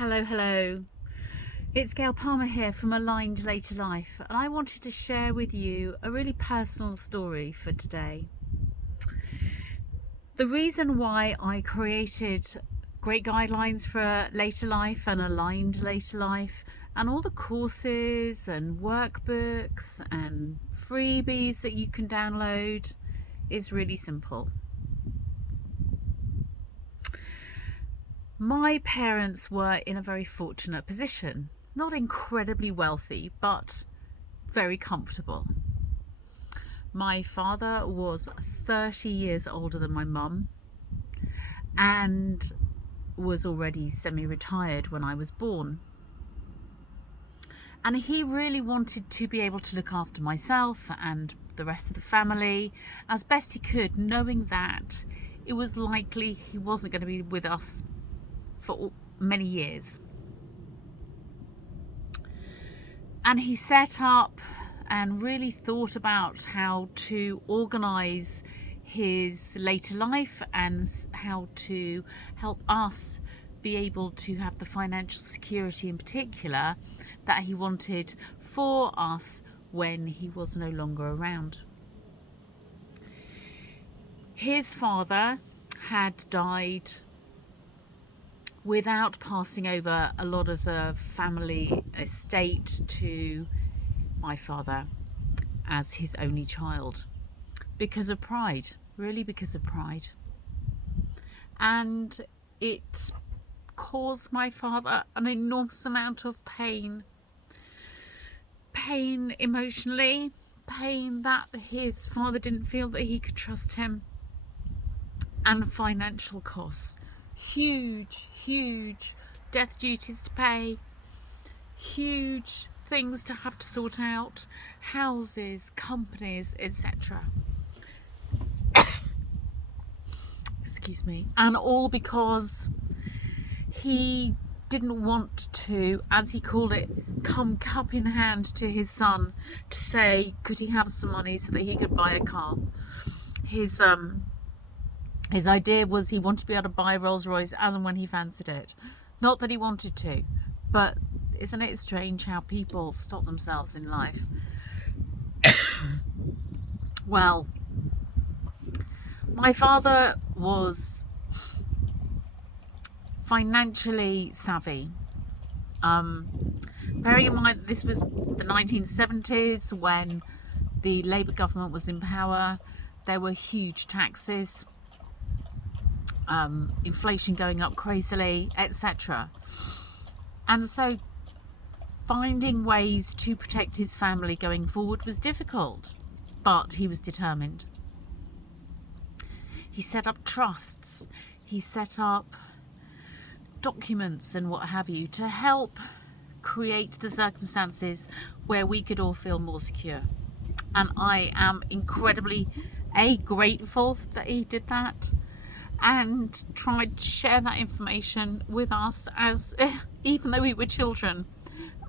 Hello. It's Gayle Palmer here from Aligned Later Life, and I wanted to share with you a really personal story for today. The reason why I created great guidelines for later life and Aligned Later Life, and all the courses and workbooks and freebies that you can download, is really simple. My parents were in a very fortunate position, not incredibly wealthy, but very comfortable. My father was 30 years older than my mum and was already semi-retired when I was born. And he really wanted to be able to look after myself and the rest of the family as best he could, knowing that it was likely he wasn't going to be with us for many years. And he set up and really thought about how to organise his later life and how to help us be able to have the financial security in particular that he wanted for us when he was no longer around. His father had died without passing over a lot of the family estate to my father as his only child, because of pride, really because of pride. And it caused my father an enormous amount of pain emotionally, pain that his father didn't feel that he could trust him, and financial costs. Huge death duties to pay, huge things to have to sort out, houses, companies, etc. Excuse me. And all because he didn't want to, as he called it, come cup in hand to his son to say, could he have some money so that he could buy a car. His idea was he wanted to be able to buy a Rolls Royce as and when he fancied it. Not that he wanted to, but isn't it strange how people stop themselves in life? Well, my father was financially savvy. Bearing in mind this was the 1970s when the Labour government was in power, there were huge taxes. Inflation going up crazily, etc. And so finding ways to protect his family going forward was difficult, but he was determined. He set up trusts, he set up documents and what have you to help create the circumstances where we could all feel more secure. And I am incredibly grateful that he did that, and tried to share that information with us, as even though we were children,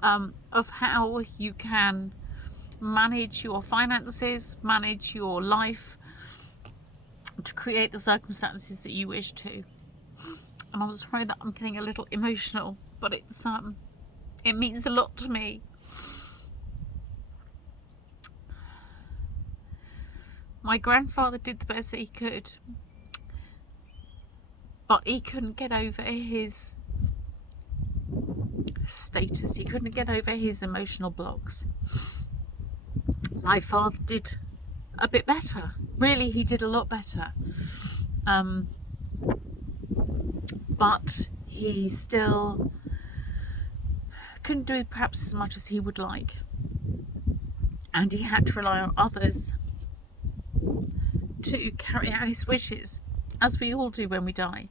of how you can manage your finances, manage your life to create the circumstances that you wish to. And I'm sorry that I'm getting a little emotional, but it means a lot to me. My grandfather did the best that he could, but he couldn't get over his status. He couldn't get over his emotional blocks. My father did a bit better. Really, he did a lot better. But he still couldn't do perhaps as much as he would like. And he had to rely on others to carry out his wishes, as we all do when we die.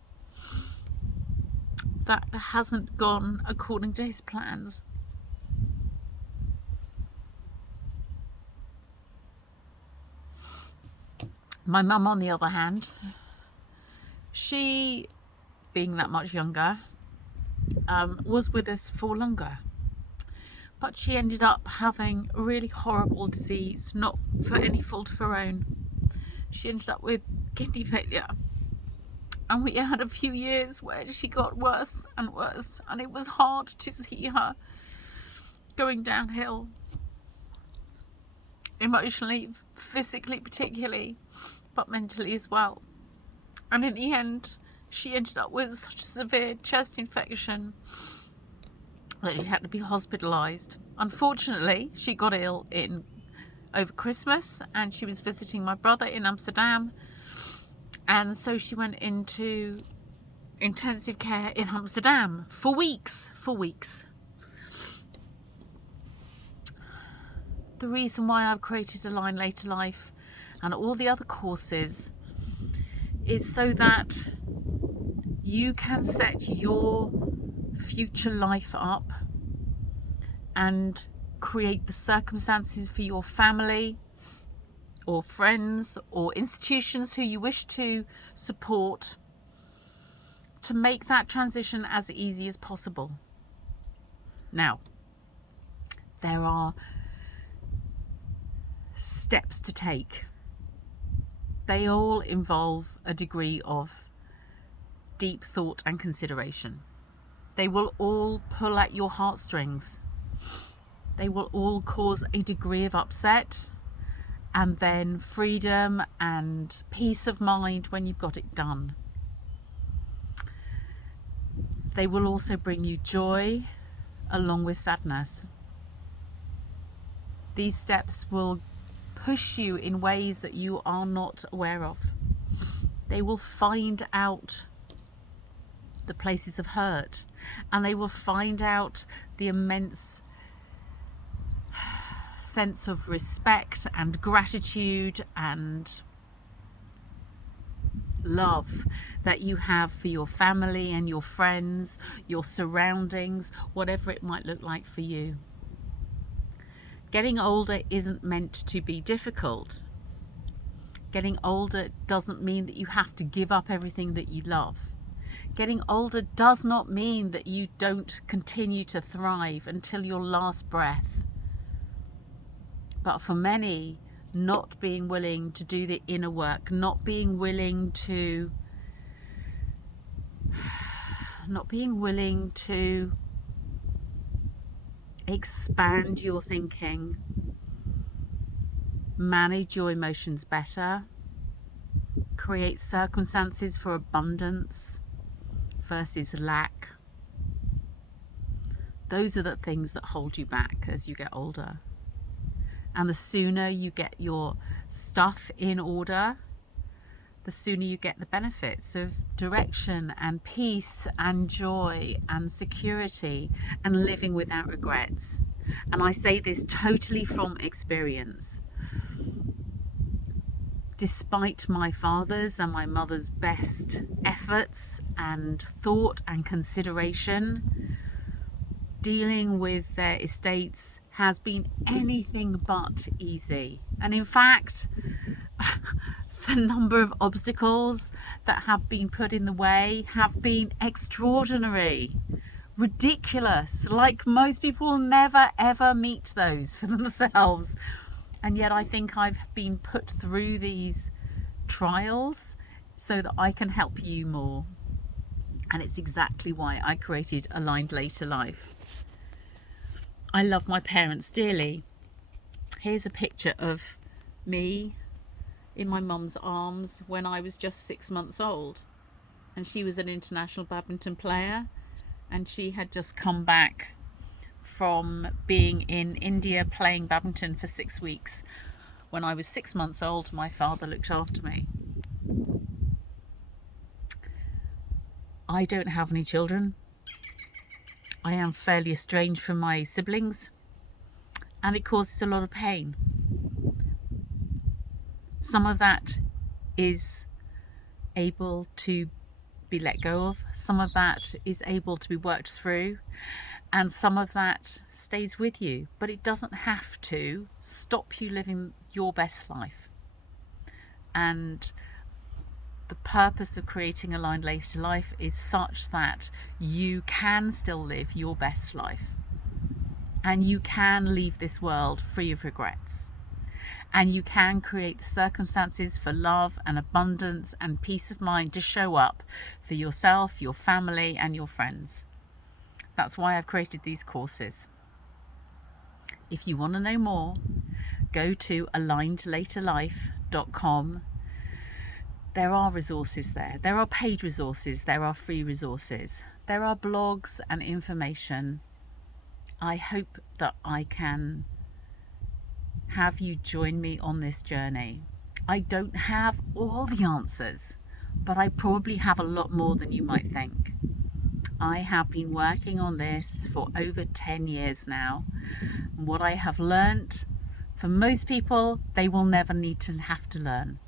That hasn't gone according to his plans. My mum, on the other hand, she, being that much younger, was with us for longer. But she ended up having a really horrible disease, not for any fault of her own. She ended up with kidney failure. And we had a few years where she got worse and worse, and it was hard to see her going downhill, emotionally, physically particularly, but mentally as well. And in the end, she ended up with such a severe chest infection that she had to be hospitalised. Unfortunately, she got ill over Christmas, and she was visiting my brother in Amsterdam, and so she went into intensive care in Amsterdam for weeks. The reason why I've created Align Later Life and all the other courses is so that you can set your future life up and create the circumstances for your family or friends or institutions who you wish to support to make that transition as easy as possible. Now, there are steps to take. They all involve a degree of deep thought and consideration. They will all pull at your heartstrings. They will all cause a degree of upset, and then freedom and peace of mind when you've got it done. They will also bring you joy along with sadness. These steps will push you in ways that you are not aware of. They will find out the places of hurt, and they will find out the immense sense of respect and gratitude and love that you have for your family and your friends, your surroundings, whatever it might look like for you. Getting older isn't meant to be difficult. Getting older doesn't mean that you have to give up everything that you love. Getting older does not mean that you don't continue to thrive until your last breath. But for many, not being willing to do the inner work, not being willing to expand your thinking, manage your emotions better, create circumstances for abundance versus lack. Those are the things that hold you back as you get older. And the sooner you get your stuff in order, the sooner you get the benefits of direction and peace and joy and security and living without regrets. And I say this totally from experience. Despite my father's and my mother's best efforts and thought and consideration, dealing with their estates has been anything but easy. And in fact, the number of obstacles that have been put in the way have been extraordinary, ridiculous. Like, most people will never ever meet those for themselves. And yet I think I've been put through these trials so that I can help you more. And it's exactly why I created Aligned Later Life. I love my parents dearly. Here's a picture of me in my mum's arms when I was just 6 months old. And she was an international badminton player, and she had just come back from being in India playing badminton for 6 weeks. When I was 6 months old, my father looked after me. I don't have any children. I am fairly estranged from my siblings, and it causes a lot of pain. Some of that is able to be let go of, some of that is able to be worked through, and some of that stays with you, but it doesn't have to stop you living your best life. And the purpose of creating Aligned Later Life is such that you can still live your best life, and you can leave this world free of regrets. And you can create the circumstances for love and abundance and peace of mind to show up for yourself, your family, and your friends. That's why I've created these courses. If you want to know more, go to alignedlaterlife.com. There are resources there. There are paid resources. There are free resources. There are blogs and information. I hope that I can have you join me on this journey. I don't have all the answers, but I probably have a lot more than you might think. I have been working on this for over 10 years now. What I have learned, for most people, they will never need to have to learn.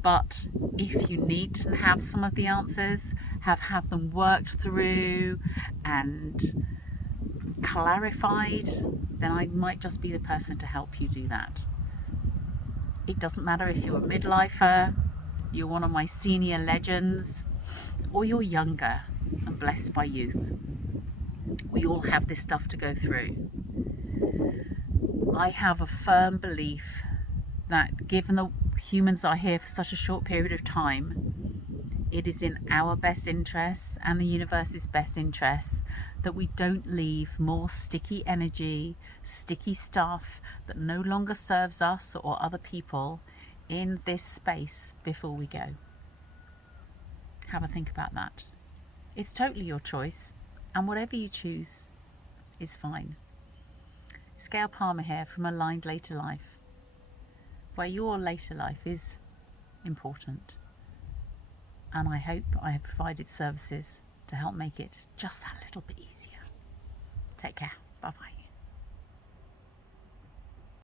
But if you need to have some of the answers, have had them worked through and clarified, then I might just be the person to help you do that. It doesn't matter if you're a midlifer, you're one of my senior legends, or you're younger and blessed by youth. We all have this stuff to go through. I have a firm belief that given that humans are here for such a short period of time, it is in our best interests and the universe's best interests that we don't leave more sticky energy, sticky stuff that no longer serves us or other people in this space before we go. Have a think about that. It's totally your choice, and whatever you choose is fine. It's Gayle Palmer here from Aligned Later Life, where your later life is important. And I hope I have provided services to help make it just that little bit easier. Take care. Bye-bye.